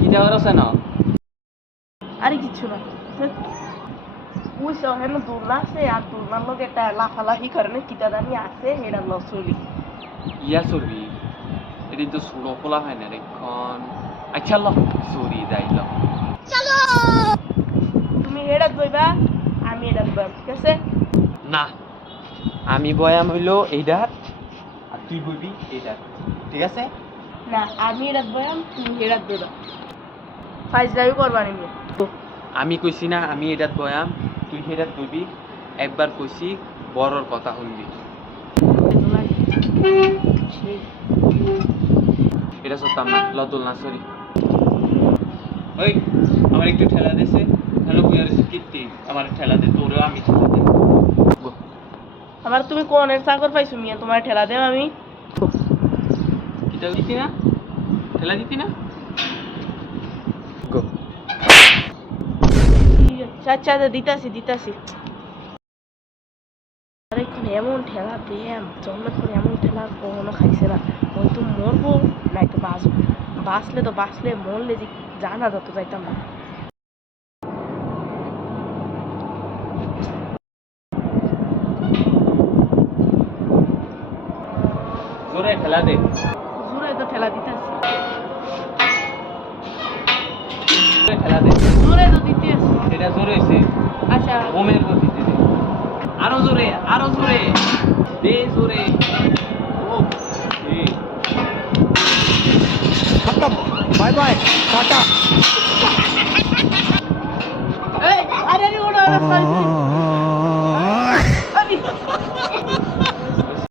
কিতা করছ না আরে কিচ্ছু না ওই সহেন দোলনা আছে আর দোলনার লোক একটা লাফালাফি করে না কিতা জানি আছে এটা লসলি ইয়া চলবি এটি তো ষোলো খোলা হয় না এখন আচ্ছা ল চুরি যাইল তুমি এটা বইবা আমি এটা বইবা ঠিক আছে না আমি বয়াম হইল এইটার আর তুই বইবি এইটার ঠিক আছে না আমি এটা বয়াম তুমি এটা বইবা ফাইজলামি করবা নিবি আমি কইছি না আমি এটাত বয়াম তুই সেটাত বইবি একবার কইছি বড়র কথা শুনবি এটা সত্যাম না লতুল না সরি ওই আমার একটু ঠেলা দিছে হ্যালো কুয়ার কীর্তি আমার ঠেলা দে তোরেও আমি ঠেলা দেব আমার তুমি কোনের চাকর পাইছো মিয়া তোমার ঠেলা দেব আমি কিটা দিতি না ঠেলা দিতি না গো আচ্ছা দিতাছি আরে এখন এমন ঠেলা দেম জন্মের পরে এমন ঠেলা কখনো খাইছে না ওই তো মরবো নাই তো বাঁচবো বাঁচলে মরলে যে জানা যত যাইতাম না জোরে ঠেলা দে জোরে তো ঠেলা দিতেছি ঠেলা দে জোরে তো দিতেছি এটা জোরে হয়েছে আচ্ছা ওমের গতিতে দে আরো জোরে দে জোরে ও खत्म बाय बाय टाटा